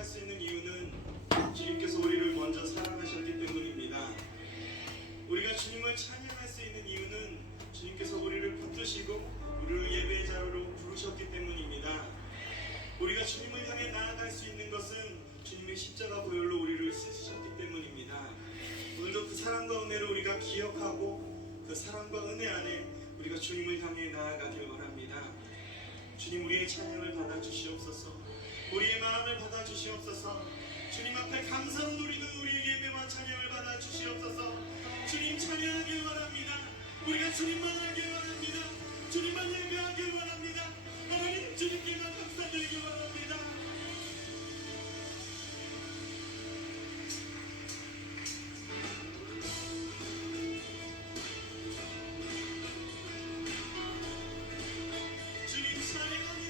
찬양할 수 있는 이유는 주님께서 우리를 먼저 사랑하셨기 때문입니다. 우리가 주님을 찬양할 수 있는 이유는 주님께서 우리를 붙드시고 우리를 예배의 자리로 부르셨기 때문입니다. 우리가 주님을 향해 나아갈 수 있는 것은 주님의 십자가 보혈로 우리를 씻으셨기 때문입니다. 오늘도 그 사랑과 은혜를 우리가 기억하고 그 사랑과 은혜 안에 우리가 주님을 향해 나아가길 바랍니다. 주님, 우리의 찬양을 받아주시옵소서. 우리의 마음을 받아주시옵소서. 주님 앞에 감사로 누리는 우리의 예배와 찬양을 받아주시옵소서. 주님 찬양하길 바랍니다. 우리가 주님만 하길 바랍니다. 주님만 예배하길 바랍니다. 하나님, 주님께만 감사드리길 바랍니다. 주님 찬양합니다.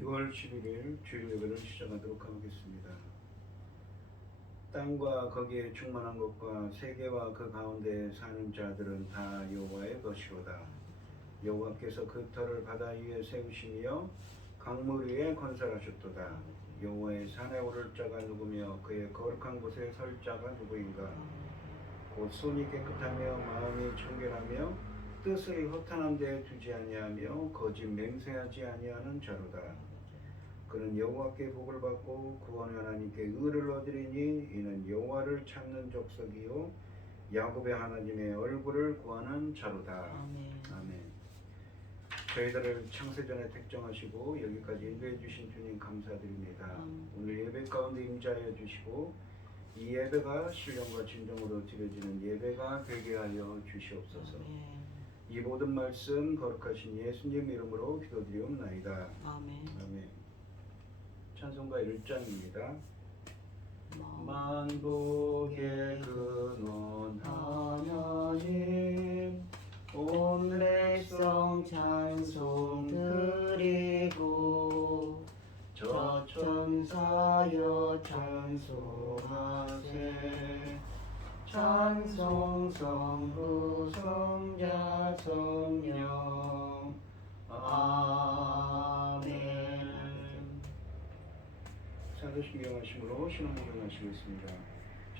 2월 11일 주일 예배를 시작하도록 하겠습니다. 땅과 거기에 충만한 것과 세계와 그 가운데 사는 자들은 다 여호와의 것이로다. 여호와께서 그 터를 바다 위에 세우시며 강물 위에 건설하셨도다. 여호와의 산에 오를 자가 누구며 그의 거룩한 곳에 설 자가 누구인가? 곧 손이 깨끗하며 마음이 청결하며 뜻을 허탄한 데 두지 아니하며 거짓 맹세하지 아니하는 자로다. 그는 여호와께 복을 받고 구원의 하나님께 의를 얻으리니 이는 여호와를 찾는 족속이요 야곱의 하나님의 얼굴을 구하는 자로다. 아멘. 저희들을 창세전에 택정하시고 여기까지 인도해 주신 주님 감사드립니다. 오늘 예배 가운데 임재하여 주시고 이 예배가 신령과 진정으로 드려지는 예배가 되게 하여 주시옵소서. 이 모든 말씀 거룩하신 예수님 이름으로 기도드리옵나이다. 아멘. 찬송가 1장입니다. 만복의 근원 하나님 온 백성 찬송 드리고 저 천사여 찬송하세 찬송 성부 성자 성령 아멘. 사도신경하심으로 신앙고백을 하시겠습니다.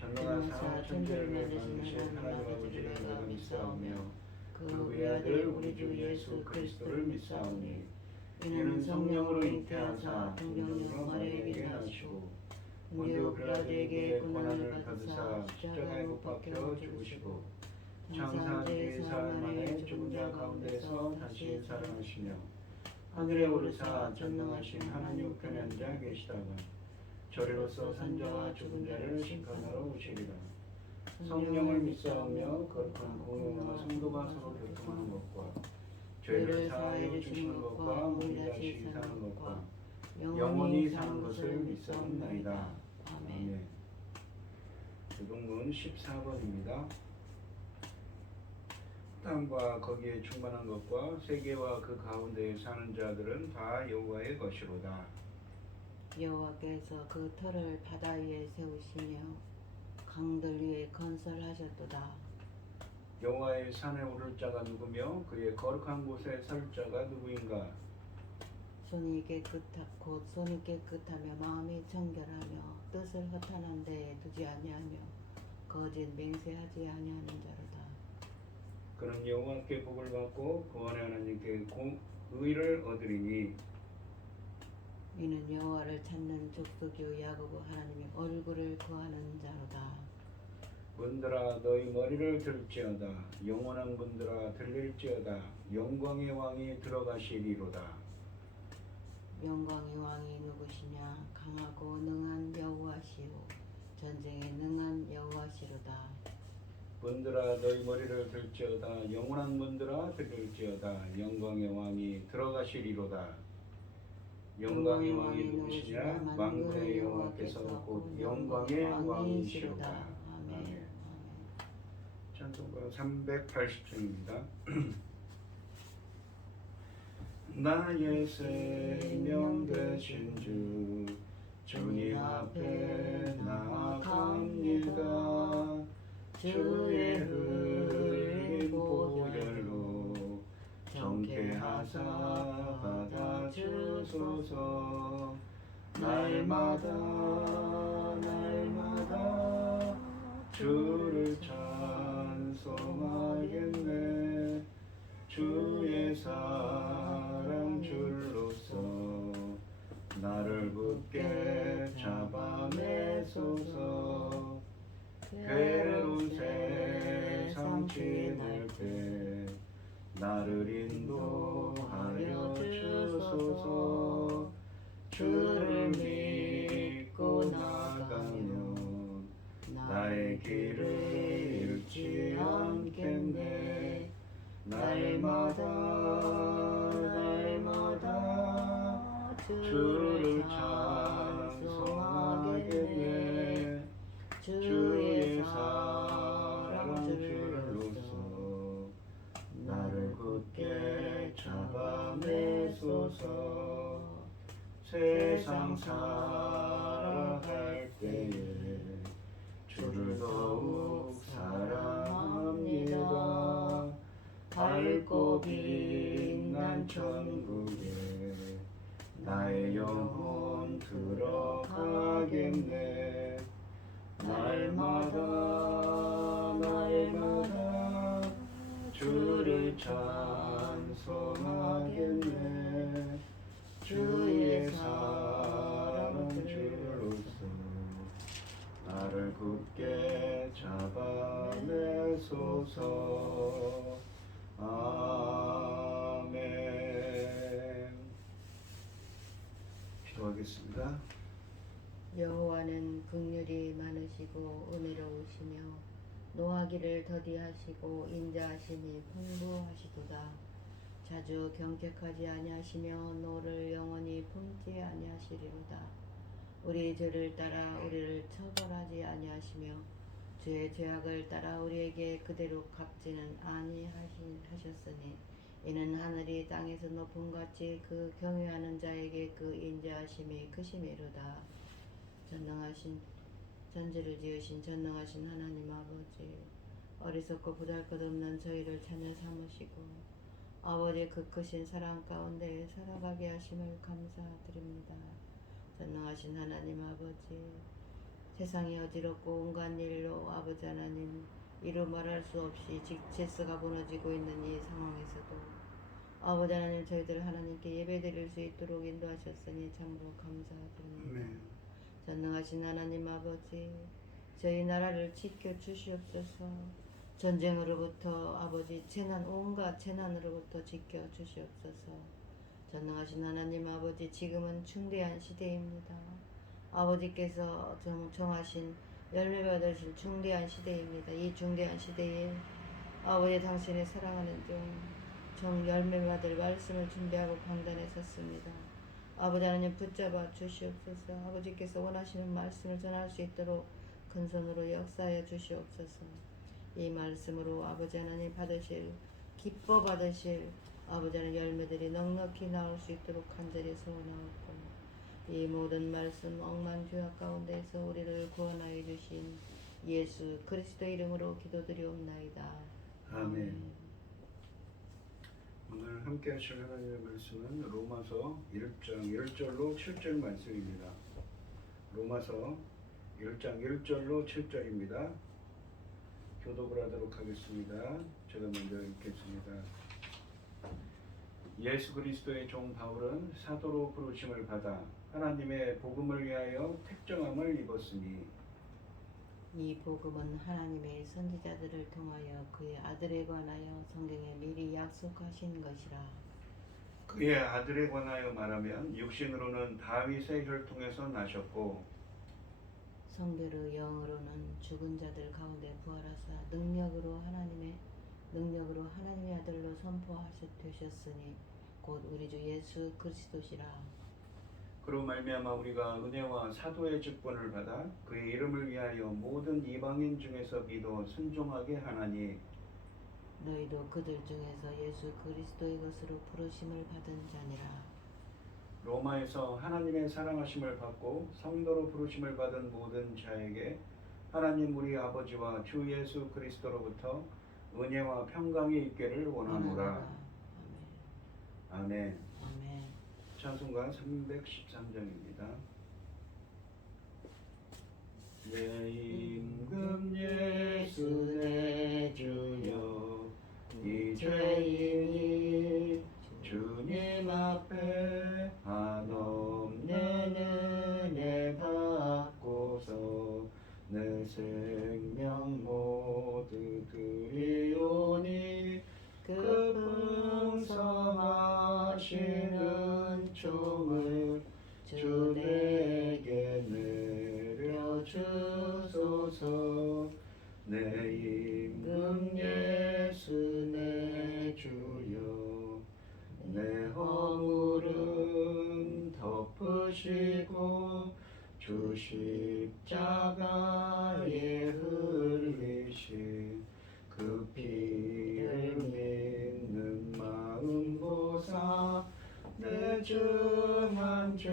전능하사 천지를 만드신 하나님 아버지를 내가 믿사오며 그 외아들 우리 주 예수 그리스도를 믿사오니 이는 성령으로 잉태하사 동정녀 마리아에게 나시고 본디오 빌라도에게 고난을 받으사 십자가에 못 박혀 죽으시고 장사한 지 사흘 만에 죽은 자 가운데서 다시 살아나시며 하늘에 오르사 전능하신 하나님 우편에 앉아 계시다가 저리로서 산자와 죽은 자를 심판하러 오시리라. 성령을 믿사오며 거룩한 공동체와 성도가 서로 교통하는 것과 죄를 사하여 주시는 것과 몸이 다시 사는 것과 영원히 사는 것을 믿사옵나이다. 아멘. 교동문 14번입니다. 땅과 거기에 충만한 것과 세계와 그 가운데에 사는 자들은 다 여호와의 것이로다. 여호와께서 그 터를 바다 위에 세우시며 강들 위에 건설하셨도다. 여호와의 산에 오를 자가 누구며 그의 거룩한 곳에 설 자가 누구인가? 손이 깨끗하며 마음이 청결하며 뜻을 허탄한 데에 두지 아니하며 거짓 맹세하지 아니하는 자로다. 그는 여호와께 복을 받고 구원의 하나님께 의를 얻으리니 이는 여호와를 찾는 족속이요 야곱의 하나님의 얼굴을 구하는 자로다. 문들아 너희 머리를 들지어다. 영원한 문들아 들릴지어다. 영광의 왕이 들어가시리로다. 영광의 왕이 누구시냐? 강하고 능한 여호와시오 전쟁에 능한 여호와시로다. 문들아 너희 머리를 들지어다. 영원한 문들아 들릴지어다. 영광의 왕이 들어가시리로다. 영광의 왕이 누구시냐? 만군의 여호와께서 곧 영광의 왕이시로다. 아멘. 찬송가 380쪽입니다. 나의 생명 되신 주 주님 앞에 나아갑니다. 주의 흘린 보혈로 정케하사 받아주소서. 날마다 주를 찬송하겠네. 주의 사랑 줄로서 나를 굳게 잡아내소서. 괴로운 세상 지낼 때 나를 인도하여 주소서. 주를 믿고 나가면 나의 길을 잃지 않겠네. 날마다 주를 찬송하겠네. 주의 사랑 줄로서 나를 굳게 잡아내소서. 세상 살아갈 때에 주를 더욱 사랑합니다. 밝고 빛난 천국에 나의 영혼 들어가겠네. 날마다 날마다 주를 찬송하겠네. 주의 사랑 주로서 나를 굳게 잡아내소서. 아멘. 기도하겠습니다. 여호와는 긍휼이 많으시고 은혜로우시며 노하기를 더디하시고 인자하심이 풍부하시도다. 자주 경책하지 아니하시며 노를 영원히 품지 아니하시리로다. 우리 죄를 따라 우리를 처벌하지 아니하시며 주의 죄악을 따라 우리에게 그대로 갚지는 아니하셨으니 이는 하늘이 땅에서 높음 같이 그 경외하는 자에게 그 인자하심이 크심이로다. 전지를 지으신 전능하신 하나님 아버지, 어리석고 보잘것없는 저희를 자녀 삼으시고 아버지의 그 크신 사랑 가운데 살아가게 하심을 감사드립니다. 전능하신 하나님 아버지, 세상이 어지럽고 온갖 일로 아버지 하나님 이루 말할 수 없이 질서가 무너지고 있는 이 상황에서도 아버지 하나님 저희들 하나님께 예배드릴 수 있도록 인도하셨으니 참으로 감사드립니다. 아멘. 전능하신 하나님 아버지, 저희 나라를 지켜 주시옵소서. 전쟁으로부터 아버지 온갖 재난으로부터 지켜 주시옵소서. 전능하신 하나님 아버지, 지금은 중대한 시대입니다. 아버지께서 정하신 열매 받으실 중대한 시대입니다. 이 중대한 시대에 아버지 당신의 사랑하는 종 열매 받을 말씀을 준비하고 강단에 섰습니다. 아버지 하나님 붙잡아 주시옵소서. 아버지께서 원하시는 말씀을 전할 수 있도록 큰 손으로 역사해 주시옵소서. 이 말씀으로 아버지 하나님 기뻐 받으실 아버지 하나님 열매들이 넉넉히 나올 수 있도록 간절히 소원하옵고, 이 모든 말씀 억만 죄악 가운데서 우리를 구원하여 주신 예수 그리스도 이름으로 기도드리옵나이다. 아멘. 오늘 함께 하실 하나님의 말씀은 로마서 1장 1절로 7절 말씀입니다. 로마서 1장 1절로 7절입니다. 교독을 하도록 하겠습니다. 제가 먼저 읽겠습니다. 예수 그리스도의 종 바울은 사도로 부르심을 받아 하나님의 복음을 위하여 택정함을 입었으니, 이 복음은 하나님의 선지자들을 통하여 그의 아들에 관하여 성경에 미리 약속하신 것이라. 그의 아들에 관하여 말하면 육신으로는 다윗의 혈통에서 나셨고 성대로 영으로는 죽은 자들 가운데 부활하사 능력으로 하나님의 아들로 선포되셨으니 곧 우리 주 예수 그리스도시라. 그로 말미암아 우리가 은혜와 사도의 직분을 받아 그의 이름을 위하여 모든 이방인 중에서 믿어 순종하게 하나니, 너희도 그들 중에서 예수 그리스도의 것으로 부르심을 받은 자니라. 로마에서 하나님의 사랑하심을 받고 성도로 부르심을 받은 모든 자에게 하나님 우리 아버지와 주 예수 그리스도로부터 은혜와 평강이 있기를 원하노라. 아멘. 아멘. 찬송가 313장입니다. 내 임금 예수 내 주여, 이 죄인이 주님 앞에 한없는 은혜 받고서 내 생명 모두 드리오니, 그 풍성하신 은총을 주 내게 내려주소서. 내 임금 예수 내 주여, 내 허물은 덮으시고 주 십자가에 흘리신 그 피를 믿는 마음 보사 내 중한 죄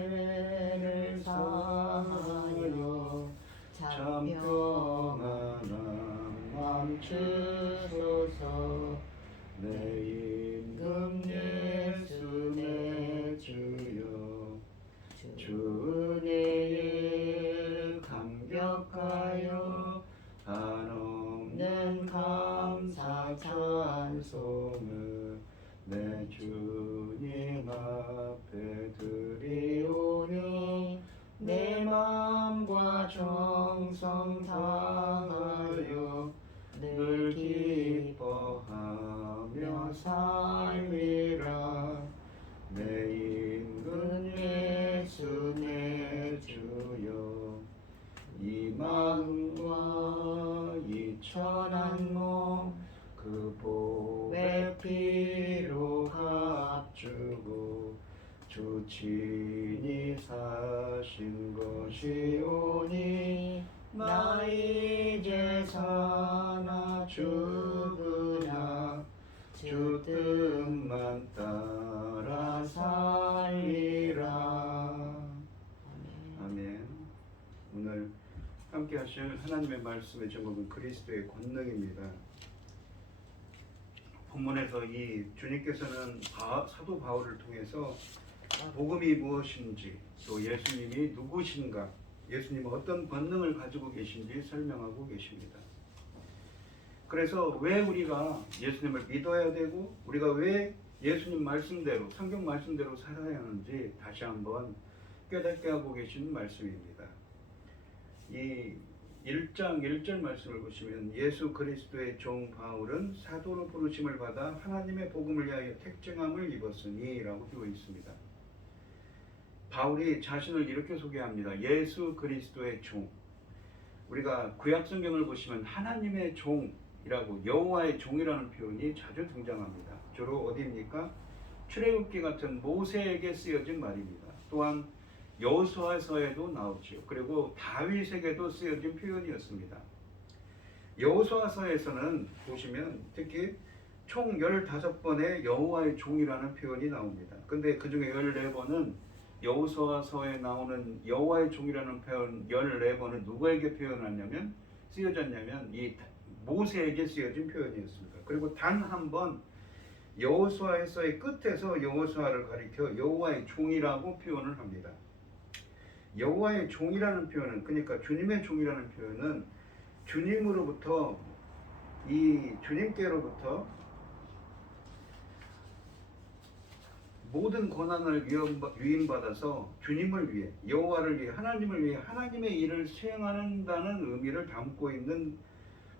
찬송을 내 주님 앞에 드리오니 내 마음과 정성 다하여 늘 기뻐하며 살리라. 내 임금 예수 내 주여 이 마음과 이 천한 몸 그 보배 피로 합주고 주 친히 사신 것이오니 나 이제 사나 죽으나 주 뜻만 따라 살리라. 아멘. 오늘 함께 하실 하나님의 말씀의 제목은 그리스도의 권능입니다. 본문에서 이 주님께서는 사도 바울을 통해서 복음이 무엇인지 또 예수님이 누구신가, 예수님은 어떤 권능을 가지고 계신지 설명하고 계십니다. 그래서 왜 우리가 예수님을 믿어야 되고 우리가 왜 예수님 말씀대로 성경 말씀대로 살아야 하는지 다시 한번 깨닫게 하고 계신 말씀입니다. 이 1장 1절 말씀을 보시면 예수 그리스도의 종 바울은 사도로 부르심을 받아 하나님의 복음을 위하여 택정함을 입었으니 라고 되어 있습니다. 바울이 자신을 이렇게 소개합니다. 예수 그리스도의 종. 우리가 구약 성경을 보시면 하나님의 종이라고 여호와의 종이라는 표현이 자주 등장합니다. 주로 어디입니까? 출애굽기 같은 모세에게 쓰여진 말입니다. 또한 여호수아서에도 나오지요. 그리고 다윗에게도 쓰여진 표현이었습니다. 여호수아서에서는 보시면 특히 총 15번의 여호와의 종이라는 표현이 나옵니다. 근데 그 중에 14번은 여호수아서에 나오는 여호와의 종이라는 표현 14번은 누구에게 표현하냐면 쓰여졌냐면 이 모세에게 쓰여진 표현이었습니다. 그리고 단 한 번 여호수아서의 끝에서 여호수아를 가리켜 여호와의 종이라고 표현을 합니다. 여호와의 종이라는 표현은, 그러니까 주님의 종이라는 표현은 주님으로부터 이 주님께로부터 모든 권한을 위임받아서 주님을 위해, 여호와를 위해, 하나님을 위해 하나님의 일을 수행한다는 의미를 담고 있는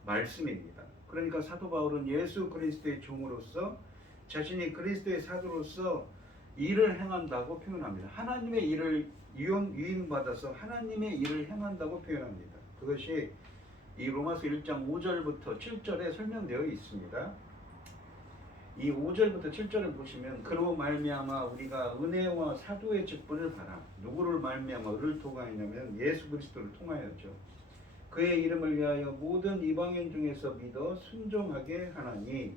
말씀입니다. 그러니까 사도 바울은 예수 그리스도의 종으로서 자신이 그리스도의 사도로서 일을 행한다고 표현합니다. 하나님의 일을 위임받아서 하나님의 일을 행한다고 표현합니다. 그것이 이 로마서 1장 5절부터 7절에 설명되어 있습니다. 이 5절부터 7절을 보시면 그로 말미암아 우리가 은혜와 사도의 직분을 받아. 누구를 말미암아 를 통하였냐면 예수 그리스도를 통하였죠. 그의 이름을 위하여 모든 이방인 중에서 믿어 순종하게 하나니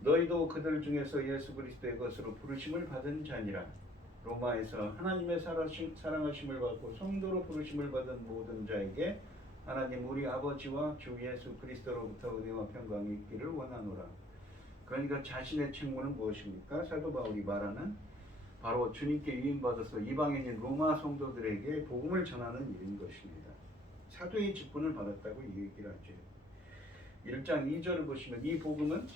너희도 그들 중에서 예수 그리스도의 것으로 부르심을 받은 자니라. 로마에서 하나님의 사랑하심을 받고 성도로 부르심을 받은 모든 자에게 하나님 우리 아버지와 주 예수 그리스도로부터 은혜와 평강이 있기를 원하노라. 그러니까 자신의 책무는 무엇입니까? 사도 바울이 말하는 바로 주님께 위임받아서 이방인인 로마 성도들에게 복음을 전하는 일인 것입니다. 사도의 직분을 받았다고 얘기를 하죠. 1장 2절을 보시면 이 복음은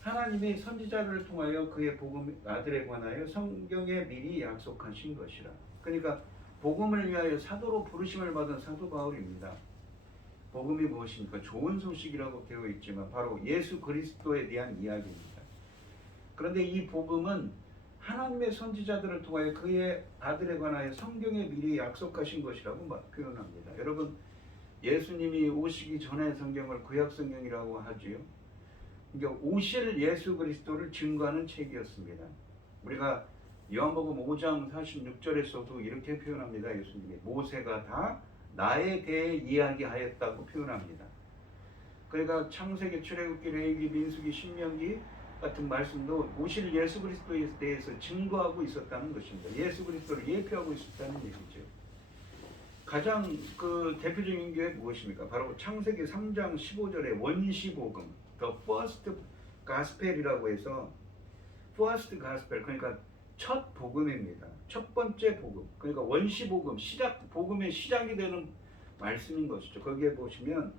하나님이 선지자를 통하여 그의 복음 아들에 관하여 성경에 미리 약속하신 것이라. 그러니까 복음을 위하여 사도로 부르심을 받은 사도 바울입니다. 복음이 무엇입니까? 좋은 소식이라고 되어 있지만 바로 예수 그리스도에 대한 이야기입니다. 그런데 이 복음은 하나님의 선지자들을 통하여 그의 아들에 관하여 성경에 미리 약속하신 것이라고 표현합니다. 여러분, 예수님이 오시기 전의 성경을 구약 성경이라고 하지요. 그러니까 오실 예수 그리스도를 증거하는 책이었습니다. 우리가 요한복음 5장 46절에서도 이렇게 표현합니다. 예수님이 모세가 다 나에 대해 이야기하였다고 표현합니다. 그러니까 창세기, 출애굽기, 레위기, 민수기, 신명기 같은 말씀도 오실 예수 그리스도에 대해서 증거하고 있었다는 것입니다. 예수 그리스도를 예표하고 있었다는 얘기죠. 가장 대표적인 게 무엇입니까? 바로 창세기 3장 15절의 원시복음, The First Gospel이라고 해서 First Gospel, 그러니까 첫 복음입니다. 첫 번째 복음, 그러니까 원시복음, 복음의 시작이 되는 말씀인 것이죠. 거기에 보시면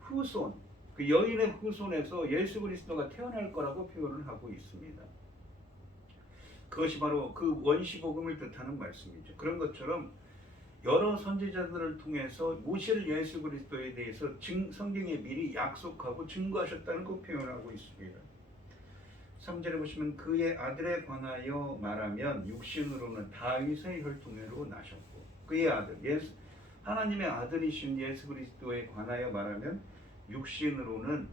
후손, 그 여인의 후손에서 예수 그리스도가 태어날 거라고 표현을 하고 있습니다. 그것이 바로 그 원시복음을 뜻하는 말씀이죠. 그런 것처럼 여러 선지자들을 통해서 오실 예수 그리스도에 대해서 성경에 미리 약속하고 증거하셨다는 거 표현하고 있습니다. 3절에 보시면 그의 아들에 관하여 말하면 육신으로는 다윗의 혈통으로 나셨고, 그의 아들 하나님의 아들이신 예수 그리스도에 관하여 말하면 육신으로는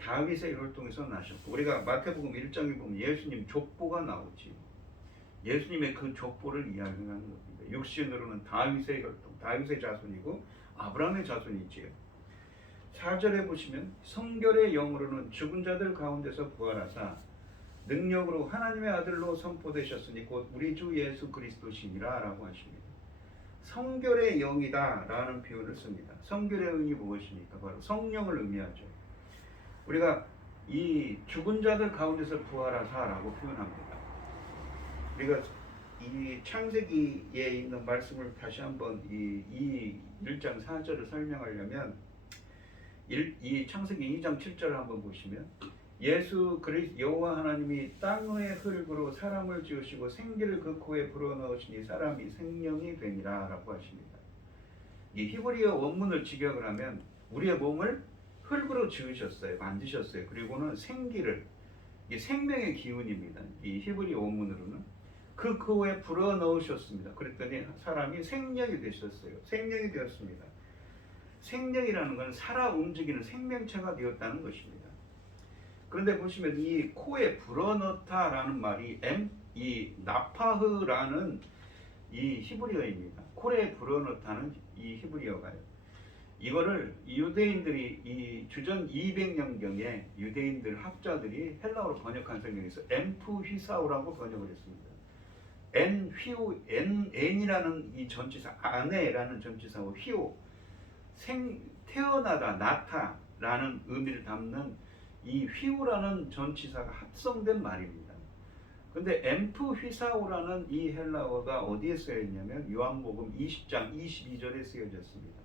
다윗의 혈통에서 나셨고, 우리가 마태복음 1장에 보면 예수님 족보가 나오지. 예수님의 그 족보를 이야기하는 겁니다. 육신으로는 다윗의 혈통, 다윗의 자손이고 아브라함의 자손이지요. 4절에 보시면 성결의 영으로는 죽은 자들 가운데서 부활하사 능력으로 하나님의 아들로 선포되셨으니 곧 우리 주 예수 그리스도시니라 라고 하십니다. 성결의 영이다 라는 표현을 씁니다. 성결의 영이 무엇입니까? 바로 성령을 의미하죠. 우리가 이 죽은 자들 가운데서 부활하사 라고 표현합니다. 우리가 이 창세기에 있는 말씀을 다시 한번 이 1장 4절을 설명하려면 이 창세기 2장 7절을 한번 보시면 여호와 하나님이 땅의 흙으로 사람을 지으시고 생기를 그 코에 불어넣으시니 사람이 생명이 되니라 라고 하십니다. 이 히브리어 원문을 직역을 하면 우리의 몸을 흙으로 지으셨어요. 만드셨어요. 그리고는 생기를, 이 생명의 기운입니다. 이 히브리어 원문으로는 그 코에 불어넣으셨습니다. 그랬더니 사람이 생명이 되셨어요. 생명이 되었습니다. 생명이라는 것은 살아 움직이는 생명체가 되었다는 것입니다. 그런데 보시면 이 코에 불어넣다라는 말이 이 나파흐라는 이 히브리어입니다. 코에 불어넣다는 이 히브리어가요. 이거를 유대인들이 이 주전 200년경에 유대인들 학자들이 헬라어로 번역한 성경에서 엠프휘사우라고 번역을 했습니다. N이라는 이 전치사, 아내라는 전치사와 휘오, 태어나다, 나타라는 의미를 담는 이 휘우라는 전치사가 합성된 말입니다. 근데 엠프휘사오라는 이 헬라어가 어디에 쓰여 있냐면 요한복음 20장 22절에 쓰여졌습니다.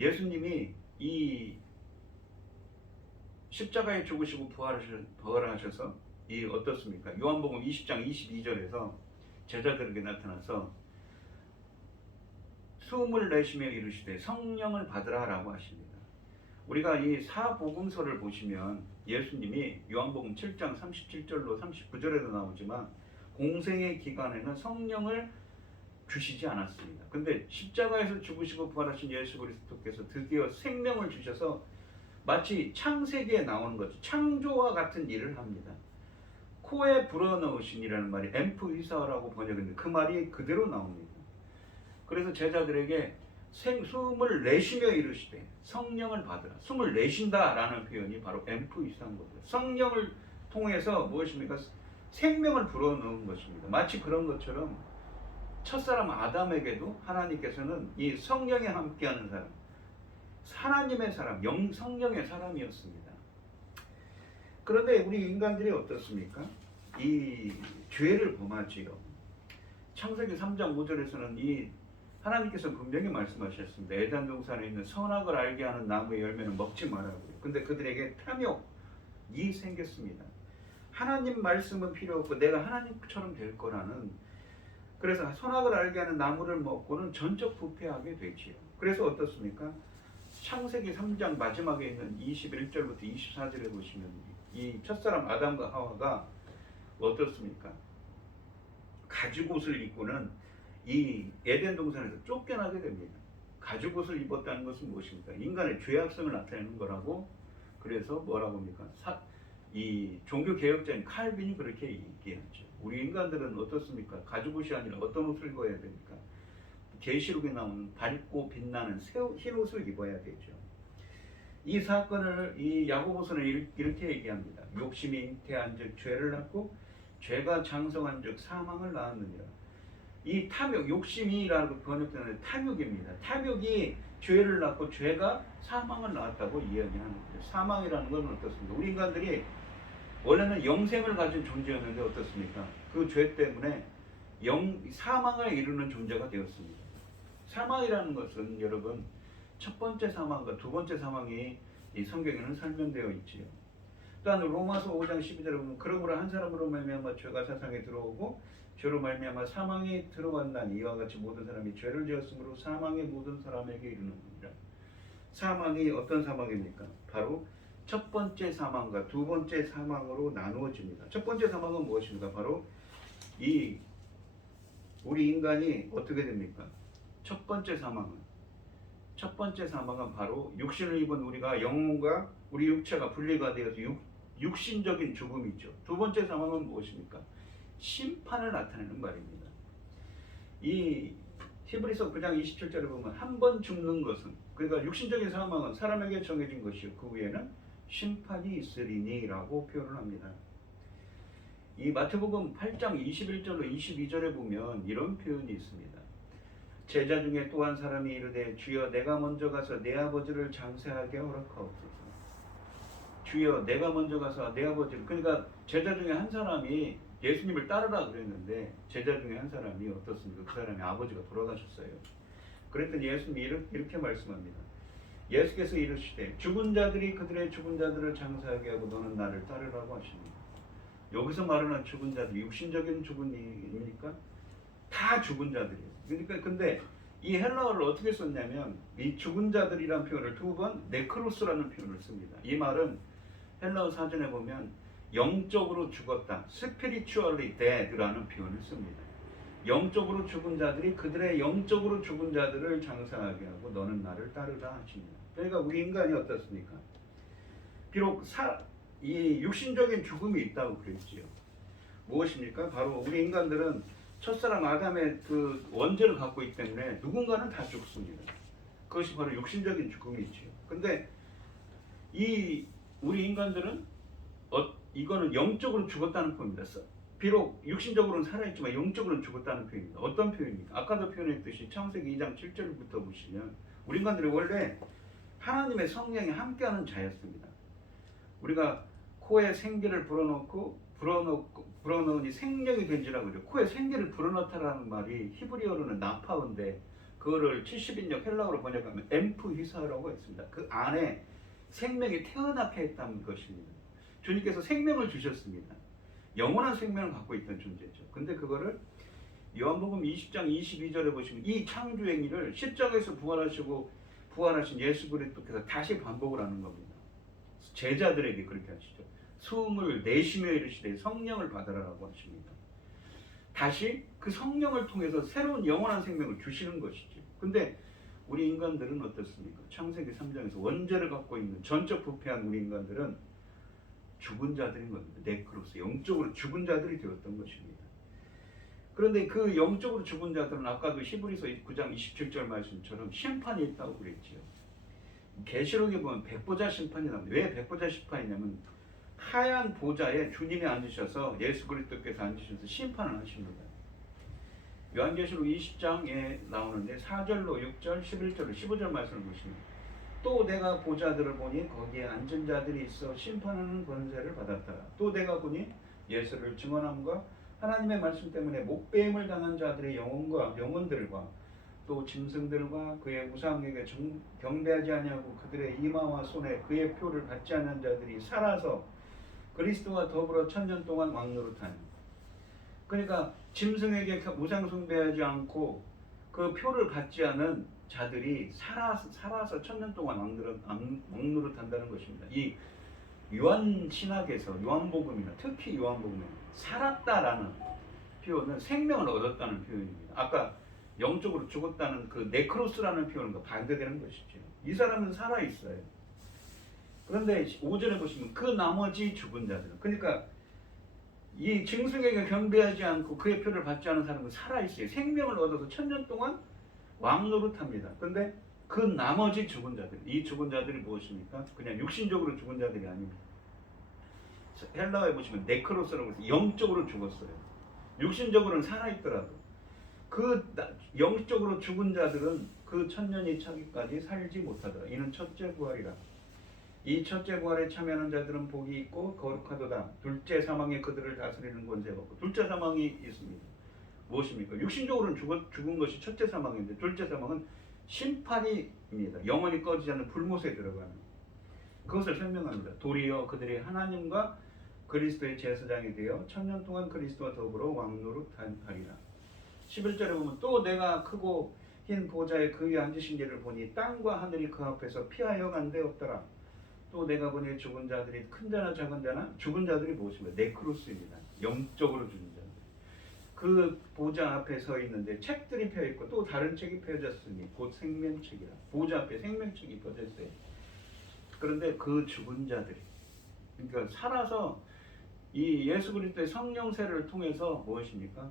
예수님이 이 십자가에 죽으시고 부활하셔서 이 어떻습니까? 요한복음 20장 22절에서 제자들에게 나타나서 숨을 내쉬며 이르시되 성령을 받으라라고 하십니다. 우리가 이 사복음서를 보시면 예수님이 요한복음 7장 37절로 39절에도 나오지만 공생의 기간에는 성령을 주시지 않았습니다. 근데 십자가에서 죽으시고 부활하신 예수 그리스도께서 드디어 생명을 주셔서 마치 창세기에 나오는 것, 창조와 같은 일을 합니다. 코에 불어넣으신이라는 말이 엠프휘사라고 번역했는데 그 말이 그대로 나옵니다. 그래서 제자들에게 숨을 내쉬며 이르시되 성령을 받으라. 숨을 내쉰다라는 표현이 바로 엠프휘사인 거죠. 성령을 통해서 무엇입니까? 생명을 불어넣은 것입니다. 마치 그런 것처럼 첫사람 아담에게도 하나님께서는 이 성령에 함께하는 사람, 하나님의 사람, 성령의 사람이었습니다. 그런데 우리 인간들이 어떻습니까? 이 죄를 범하지요. 창세기 3장 5절에서는 이 하나님께서 분명히 말씀하셨습니다. 에덴 동산에 있는 선악을 알게 하는 나무의 열매는 먹지 말라고요. 근데 그들에게 탐욕이 생겼습니다. 하나님 말씀은 필요 없고 내가 하나님처럼 될 거라는, 그래서 선악을 알게 하는 나무를 먹고는 전적 부패하게 되지요. 그래서 어떻습니까? 창세기 3장 마지막에 있는 21절부터 24절에 보시면 이 첫사람 아담과 하와가 어떻습니까? 가죽옷을 입고는 이 에덴 동산에서 쫓겨나게 됩니다. 가죽옷을 입었다는 것은 무엇입니까? 인간의 죄악성을 나타내는 거라고. 그래서 뭐라고 합니까? 이 종교 개혁자인 칼빈이 그렇게 얘기하죠. 우리 인간들은 어떻습니까? 가죽옷이 아니라 어떤 옷을 입어야 됩니까? 계시록에 나오는 밝고 빛나는 흰 옷을 입어야 되죠. 이 사건을 이 야고보서는 이렇게 얘기합니다. 욕심이 잉태한즉 죄를 낳고 죄가 장성한즉 사망을 낳았느니라. 이 탐욕, 욕심이라고 번역되는 탐욕입니다. 탐욕이 죄를 낳고 죄가 사망을 낳았다고 이야기하는 거죠. 사망이라는 건 어떻습니까? 우리 인간들이 원래는 영생을 가진 존재였는데 어떻습니까? 그 죄 때문에 사망을 이루는 존재가 되었습니다. 사망이라는 것은 여러분 첫 번째 사망과 두 번째 사망이 이 성경에는 설명되어 있지요. 또한 로마서 5장 12절에 보면 그러므로 한 사람으로 말미암아 죄가 세상에 들어오고 죄로 말미암아 사망이 들어왔나니 이와 같이 모든 사람이 죄를 지었으므로 사망이 모든 사람에게 이르는니라. 사망이 어떤 사망입니까? 바로 첫 번째 사망과 두 번째 사망으로 나누어집니다. 첫 번째 사망은 무엇입니까? 바로 이 우리 인간이 어떻게 됩니까? 첫 번째 사망은 바로 육신을 입은 우리가 영혼과 우리 육체가 분리가 되어서 육신적인 죽음이죠. 두 번째 사망은 무엇입니까? 심판을 나타내는 말입니다. 이 히브리서 9장 27절에 보면 한 번 죽는 것은, 그러니까 육신적인 사망은 사람에게 정해진 것이요 그 후에는 심판이 있으리니 라고 표현을 합니다. 이 마태복음 8장 21절로 22절에 보면 이런 표현이 있습니다. 제자 중에 또 한 사람이 이르되 주여 내가 먼저 가서 내 아버지를 장사하게 허락하옵소서. 주여 내가 먼저 가서 내 아버지를, 그러니까 제자 중에 한 사람이 예수님을 따르라 그랬는데 제자 중에 한 사람이 어떻습니까? 그 사람이 아버지가 돌아가셨어요. 그랬더니 예수님이 이렇게 말씀합니다. 예수께서 이르시되 죽은 자들이 그들의 죽은 자들을 장사하게 하고 너는 나를 따르라고 하십니다. 여기서 말하는 죽은 자들, 육신적인 죽은입니까? 다 죽은 자들이에요. 그러니까 근데 이 헬라어를 어떻게 썼냐면 이 죽은 자들이라는 표현을 두 번 네크로스라는 표현을 씁니다. 이 말은 헬라어 사전에 보면 영적으로 죽었다, spiritually dead라는 표현을 씁니다. 영적으로 죽은 자들이 그들의 영적으로 죽은 자들을 장사하게 하고 너는 나를 따르라 하십니다. 그러니까 우리 인간이 어떻습니까? 비록 이 육신적인 죽음이 있다고 그랬지요. 무엇입니까? 바로 우리 인간들은 첫사랑 아담의 그 원죄를 갖고 있기 때문에 누군가는 다 죽습니다. 그것이 바로 육신적인 죽음이지요. 근데 이 우리 인간들은 이거는 영적으로 죽었다는 표현입니다. 비록 육신적으로는 살아있지만 영적으로는 죽었다는 표현입니다. 어떤 표현입니까? 아까도 표현했듯이 창세기 2장 7절부터 보시면 우리 인간들이 원래 하나님의 성령이 함께하는 자였습니다. 우리가 코에 생기를 불어넣으니 생명이 된지라고 그래요. 코에 생기를 불어넣다라는 말이 히브리어로는 나파인데 그거를 70인역 헬라어로 번역하면 엠프히사라고 했습니다. 그 안에 생명이 태어나게 했다는 것입니다. 주님께서 생명을 주셨습니다. 영원한 생명을 갖고 있던 존재죠. 근데 그거를 요한복음 20장 22절에 보시면 이 창조 행위를 십자가에서 부활하신 예수 그리스도께서 다시 반복을 하는 겁니다. 제자들에게 그렇게 하시죠. 숨을 내쉬며 이르시되 성령을 받으라라고 하십니다. 다시 그 성령을 통해서 새로운 영원한 생명을 주시는 것이죠. 근데 우리 인간들은 어떻습니까? 창세기 3장에서 원죄를 갖고 있는 전적 부패한 우리 인간들은 죽은 자들인 겁니다. 네크로스, 영적으로 죽은 자들이 되었던 것입니다. 그런데 그 영적으로 죽은 자들은 아까도 히브리서 9장 27절 말씀처럼 심판이 있다고 그랬지요. 계시록에 보면 백보자 심판이 나옵니다. 왜 백보자 심판이냐면 하얀 보좌에 주님이 앉으셔서 예수 그리스도께서 앉으셔서 심판을 하십니다. 요한계시록 20장에 나오는데 4절로 6절, 11절로 15절 말씀을 보시면 또 내가 보좌들을 보니 거기에 앉은 자들이 있어 심판하는 권세를 받았더라. 또 내가 보니 예수를 증언함과 하나님의 말씀 때문에 목배임을 당한 자들의 영혼들과 또 짐승들과 그의 우상에게 경배하지 아니하고 그들의 이마와 손에 그의 표를 받지 않은 자들이 살아서 그리스도와 더불어 1000년 동안 왕노릇하니. 그러니까 짐승에게 우상 숭배하지 않고 그 표를 받지 않은 자들이 살아서 1000년 동안 왕노릇한다는 것입니다. 이 요한 신학에서 요한복음이나 특히 요한복음에 살았다라는 표현은 생명을 얻었다는 표현입니다. 아까 영적으로 죽었다는 그 네크로스라는 표현과 반대되는 것이죠. 이 사람은 살아 있어요. 그런데 5절에 보시면 그 나머지 죽은 자들은, 그러니까 이 짐승에게 경배하지 않고 그의 표를 받지 않은 사람은 살아 있어요. 생명을 얻어서 1000년 동안 왕노릇합니다. 근데 그 나머지 죽은 자들, 이 죽은 자들이 무엇입니까? 그냥 육신적으로 죽은 자들이 아닙니다. 헬라어에 보시면 네크로스라고 해서 영적으로 죽었어요. 육신적으로는 살아있더라도 그 영적으로 죽은 자들은 그 1000년이 차기까지 살지 못하더라. 이는 첫째 부활이라. 이 첫째 부활에 참여하는 자들은 복이 있고 거룩하도다. 둘째 사망에 그들을 다스리는 권세가 없고. 둘째 사망이 있습니다. 무엇입니까? 육신적으로는 죽은 것이 첫째 사망인데 둘째 사망은 심판입니다. 영원히 꺼지지 않는 불못에 들어가는. 그것을 설명합니다. 도리어 그들이 하나님과 그리스도의 제사장이 되어 천년 동안 그리스도와 더불어 왕노릇하리라. 11절에 보면 또 내가 크고 흰 보좌에 그 위에 앉으신 이를 보니 땅과 하늘이 그 앞에서 피하여 간데 없더라. 또 내가 보니 죽은 자들이 큰 자나 작은 자나 죽은 자들이 무엇입니까? 네크로스입니다. 영적으로 죽은 자들. 그 보좌 앞에 서 있는데 책들이 펴 있고 또 다른 책이 펴졌으니 곧 생명책이라. 보좌 앞에 생명책이 펴졌어요. 그런데 그 죽은 자들이, 그러니까 살아서 이 예수 그리스도의 성령 세례를 통해서 무엇입니까?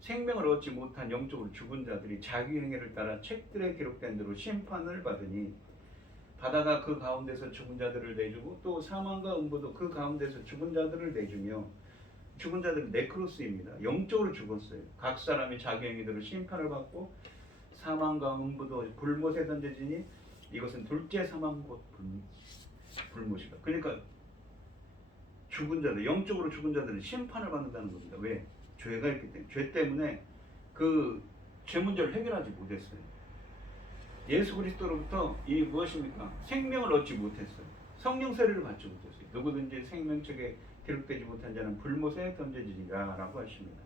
생명을 얻지 못한 영적으로 죽은 자들이 자기 행위를 따라 책들에 기록된 대로 심판을 받으니 바다가 그 가운데서 죽은 자들을 내주고 또 사망과 음부도 그 가운데서 죽은 자들을 내주며, 죽은 자들은 네크로스입니다. 영적으로 죽었어요. 각 사람이 자기 행위대로 심판을 받고 사망과 음부도 불못에 던져지니 이것은 둘째 사망 곧 불못이다. 그러니까 죽은 자들, 영적으로 죽은 자들은 심판을 받는다는 겁니다. 왜? 죄가 있기 때문에. 죄 때문에 그 죄 문제를 해결하지 못했어요. 예수 그리스도로부터 이 무엇입니까? 생명을 얻지 못했어요. 성령 세례를 받지 못했어요. 누구든지 생명책에 기록되지 못한 자는 불못에 던져지리라 라고 하십니다.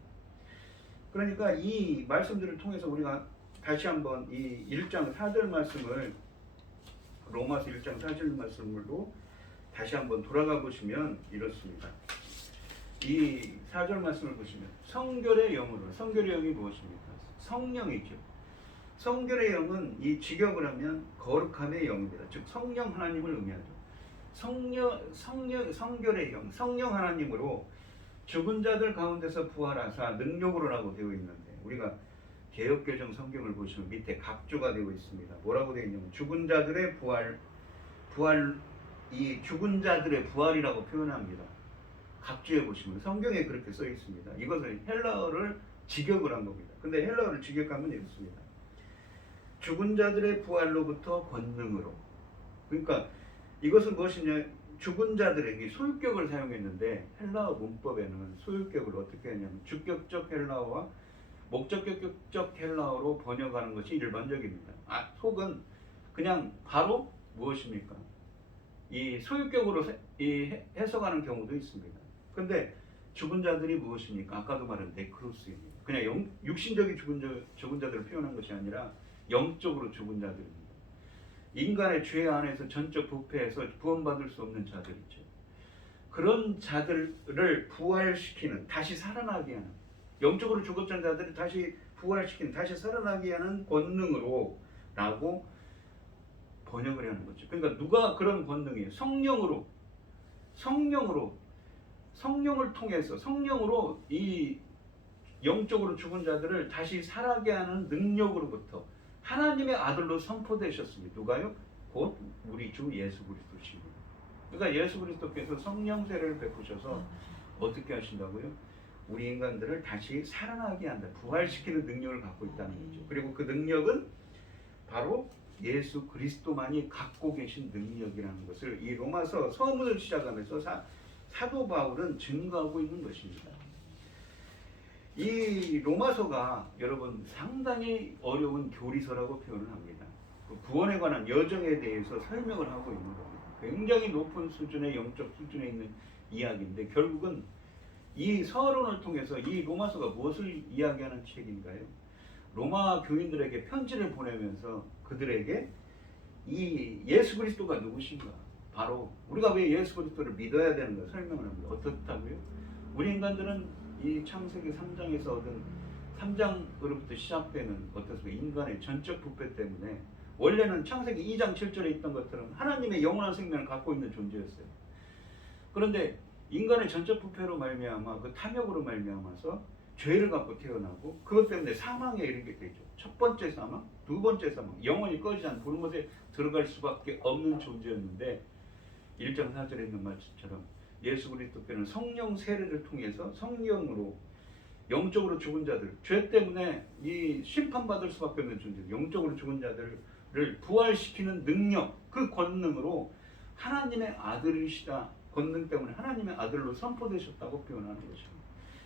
그러니까 이 말씀들을 통해서 우리가 다시 한번 이 1장 4절 말씀을, 로마서 1장 4절 말씀으로 다시 한번 돌아가 보시면 이렇습니다. 이 4절 말씀을 보시면 성결의 영으로, 성결의 영이 무엇입니까? 성령이죠. 성결의 영은 이 직역을 하면 거룩함의 영입니다. 즉 성령 하나님을 의미하죠. 성결의 영, 성령 하나님으로 죽은 자들 가운데서 부활하사 능력으로라고 되어 있는데, 우리가 개역개정 성경을 보시면 밑에 각조가 되어 있습니다. 뭐라고 되어 있냐면 죽은 자들의 부활, 이 죽은 자들의 부활이라고 표현합니다. 각주에 보시면 성경에 그렇게 써 있습니다. 이것을 헬라어를 직역을 한 겁니다. 근데 헬라어를 직역하면 이렇습니다. 죽은 자들의 부활로부터 권능으로. 그러니까 이것은 무엇이냐? 죽은 자들에게 소유격을 사용했는데 헬라어 문법에는 소유격을 어떻게 하냐면 주격적 헬라어와 목적격 헬라어로 번역하는 것이 일반적입니다. 혹은 그냥 바로 무엇입니까? 이 소유격으로 해석하는 경우도 있습니다. 근데 죽은 자들이 무엇입니까? 아까도 말한 네크로스입니다. 그냥 육신적인 죽은 자들을 표현한 것이 아니라 영적으로 죽은 자들입니다. 인간의 죄 안에서 전적 부패해서 구원받을 수 없는 자들이죠. 그런 자들을 부활시키는, 다시 살아나게 하는, 영적으로 죽었던 자들을 다시 부활시키는, 다시 살아나게 하는 권능으로 라고 번역을 하는 거죠. 그러니까 누가 그런 권능이에요? 성령을 통해서, 성령으로 이 영적으로 죽은 자들을 다시 살아게 하는 능력으로부터 하나님의 아들로 선포되셨습니다. 누가요? 곧 우리 주 예수 그리스도십니다. 그러니까 예수 그리스도께서 성령 세례를 베푸셔서 어떻게 하신다고요? 우리 인간들을 다시 살아나게 한다. 부활시키는 능력을 갖고 있다는 거죠. 그리고 그 능력은 바로 예수 그리스도만이 갖고 계신 능력이라는 것을 이 로마서 서문을 시작하면서 사도 바울은 증거하고 있는 것입니다. 이 로마서가 여러분 상당히 어려운 교리서라고 표현을 합니다. 구원에 관한 여정에 대해서 설명을 하고 있는 겁니다. 굉장히 높은 수준의 영적 수준에 있는 이야기인데 결국은 이 서론을 통해서 이 로마서가 무엇을 이야기하는 책인가요? 로마 교인들에게 편지를 보내면서 그들에게 이 예수 그리스도가 누구신가? 바로 우리가 왜 예수 그리스도를 믿어야 되는가 설명을 합니다. 어떻다고요? 우리 인간들은 이 창세기 3장에서 얻은 3장으로부터 시작되는 어떻습니까? 인간의 전적 부패 때문에 원래는 창세기 2장 7절에 있던 것처럼 하나님의 영원한 생명을 갖고 있는 존재였어요. 그런데 인간의 전적 부패로 말미암아 그 탐욕으로 말미암아서 죄를 갖고 태어나고 그것 때문에 사망에 이르게 되죠. 첫 번째 사망, 두 번째 사망, 영원히 꺼지지 않는 불못에 들어갈 수밖에 없는 존재였는데 1장 4절에 있는 말씀처럼 예수 그리스도께는 성령 세례를 통해서 성령으로 영적으로 죽은 자들, 죄 때문에 이 심판받을 수밖에 없는 존재, 영적으로 죽은 자들을 부활시키는 능력, 그 권능으로 하나님의 아들이시다. 권능 때문에 하나님의 아들로 선포되셨다고 표현하는 것입니다.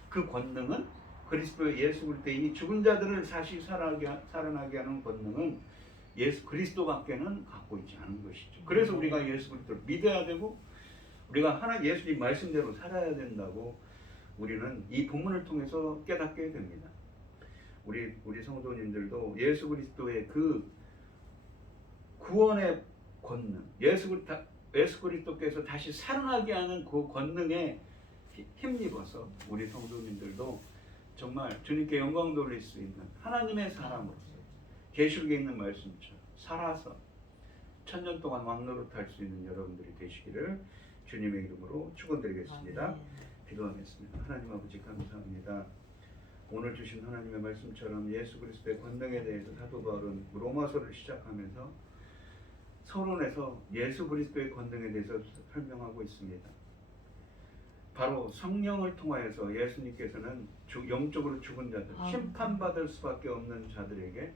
그 권능은 그리스도 예수 그리스도의 이 죽은 자들을 다시 살아나게 하는 권능은 예수 그리스도밖에는 갖고 있지 않은 것이죠. 그래서 우리가 예수 그리스도를 믿어야 되고 우리가 하나 예수님 말씀대로 살아야 된다고 우리는 이 본문을 통해서 깨닫게 됩니다. 우리 성도님들도 예수 그리스도의 그 구원의 권능, 예수 그리스도께서 다시 살아나게 하는 그 권능에 힘입어서 우리 성도님들도 정말 주님께 영광 돌릴 수 있는 하나님의 사람으로서 계시록에 있는 말씀처럼 살아서 천년 동안 왕노릇할 수 있는 여러분들이 되시기를 주님의 이름으로 축원드리겠습니다. 기도하겠습니다. 하나님 아버지 감사합니다. 오늘 주신 하나님의 말씀처럼 예수 그리스도의 권능에 대해서 사도 바울은 로마서를 시작하면서 서론에서 예수 그리스도의 권능에 대해서 설명하고 있습니다. 바로 성령을 통하여서 예수님께서는 영적으로 죽은 자들, 심판받을 수밖에 없는 자들에게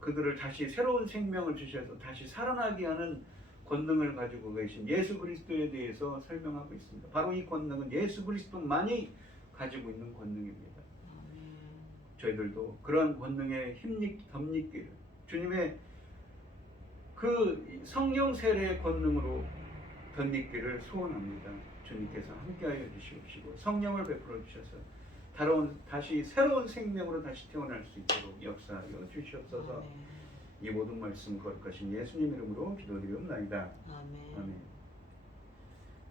그들을 다시 새로운 생명을 주셔서 다시 살아나게 하는 권능을 가지고 계신 예수 그리스도에 대해서 설명하고 있습니다. 바로 이 권능은 예수 그리스도만이 가지고 있는 권능입니다. 저희들도 그러한 권능에 덧입기를 주님의 그 성령 세례의 권능으로 덧입기를 소원합니다. 주님께서 함께하여 주시옵시고 성령을 베풀어 주셔서 다시 새로운 생명으로 다시 태어날 수 있도록 역사하여 주시옵소서. 이 모든 말씀 거룩하신 예수님 이름으로 기도드리옵나이다. 아멘.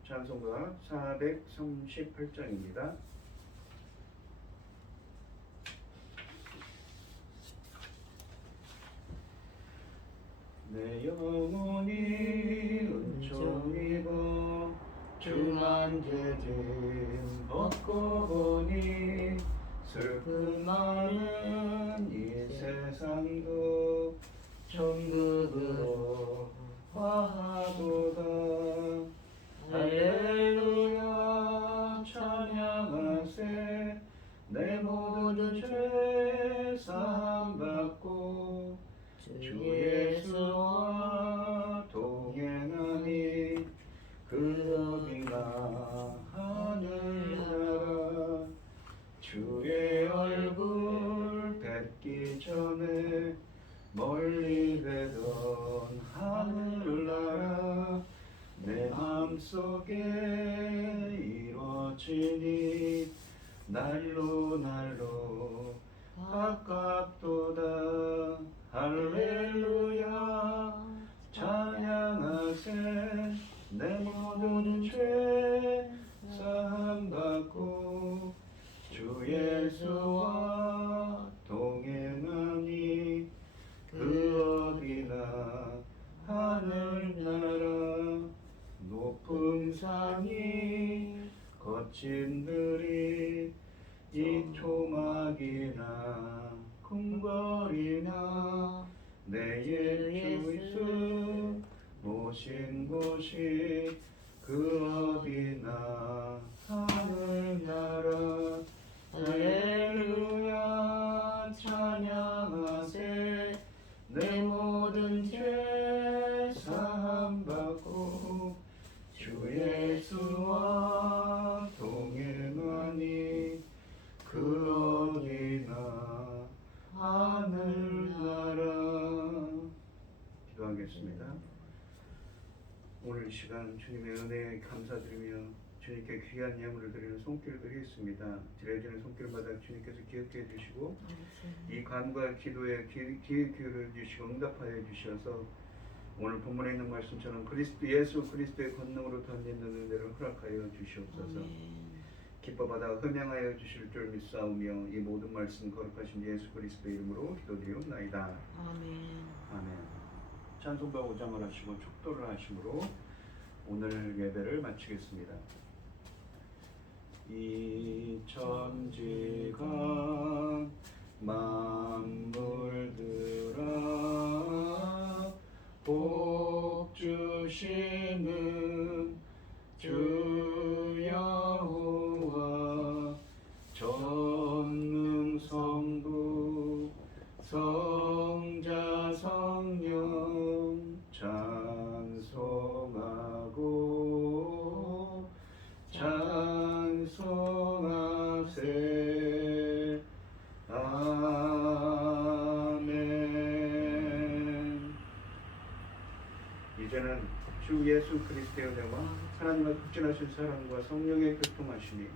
찬송가 438장입니다. 내 영혼이 은총이고 중한 죄짐 벗고 보니 슬픈 많은 이 세상도 천국으로 화하도다. 할렐루야 찬양하세. 내 모든 죄 사함받고 주 예수와 동행하니 그 어디나 하늘나라. 주의 얼굴 뵙기 전에 멀리 뵈던 하늘나라 내 맘속에 이루어지니 날로 날로 가깝도다. 할렐루야 찬양하세. 내 모든 죄 사함받고 주 예수와 동행하니 그 어디나 하늘나라. 높은 산이 거친 들이 이 초막이나 궁궐이나 내 예수 오신 곳이 그 어디나 하늘나라. 할렐루야 찬양하세. 내 모든 죄 사함받고 주 예수와 동행하니 그 어디나 하늘나라. 기도하겠습니다. 오늘 시간 주님의 은혜에 감사드리며 주님께 귀한 예물을 드리는 손길을 드리겠습니다. 드려지는 손길마다 주님께서 기억해 주시고 이 간과 기도에 기회를 주시고 응답하여 주셔서 오늘 본문에 있는 말씀처럼 예수 그리스도의 권능으로 덧입는 은혜를 허락하여 주시옵소서. 기뻐받아 흠양하여 주실 줄 믿사오며 이 모든 말씀 거룩하신 예수 그리스도의 이름으로 기도드리옵나이다. 아멘. 찬송가 5장을 하시고 축도를 하심으로 오늘 예배를 마치겠습니다. 이 천지가 만물들아 복 주시는 주 여호와 전능 성부 성자 성령 찬송하고 찬송하세. 아멘. 이제는 주 예수 그리스도의 은혜와 하나님의 극진하신 사랑과 성령의 교통하심이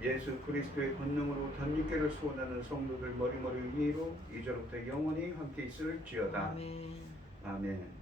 예수 그리스도의 권능으로 단육계를 소원하는 성도들 머리머리 위로 이제로부터 영원히 함께 있을지어다. 아멘. 아멘.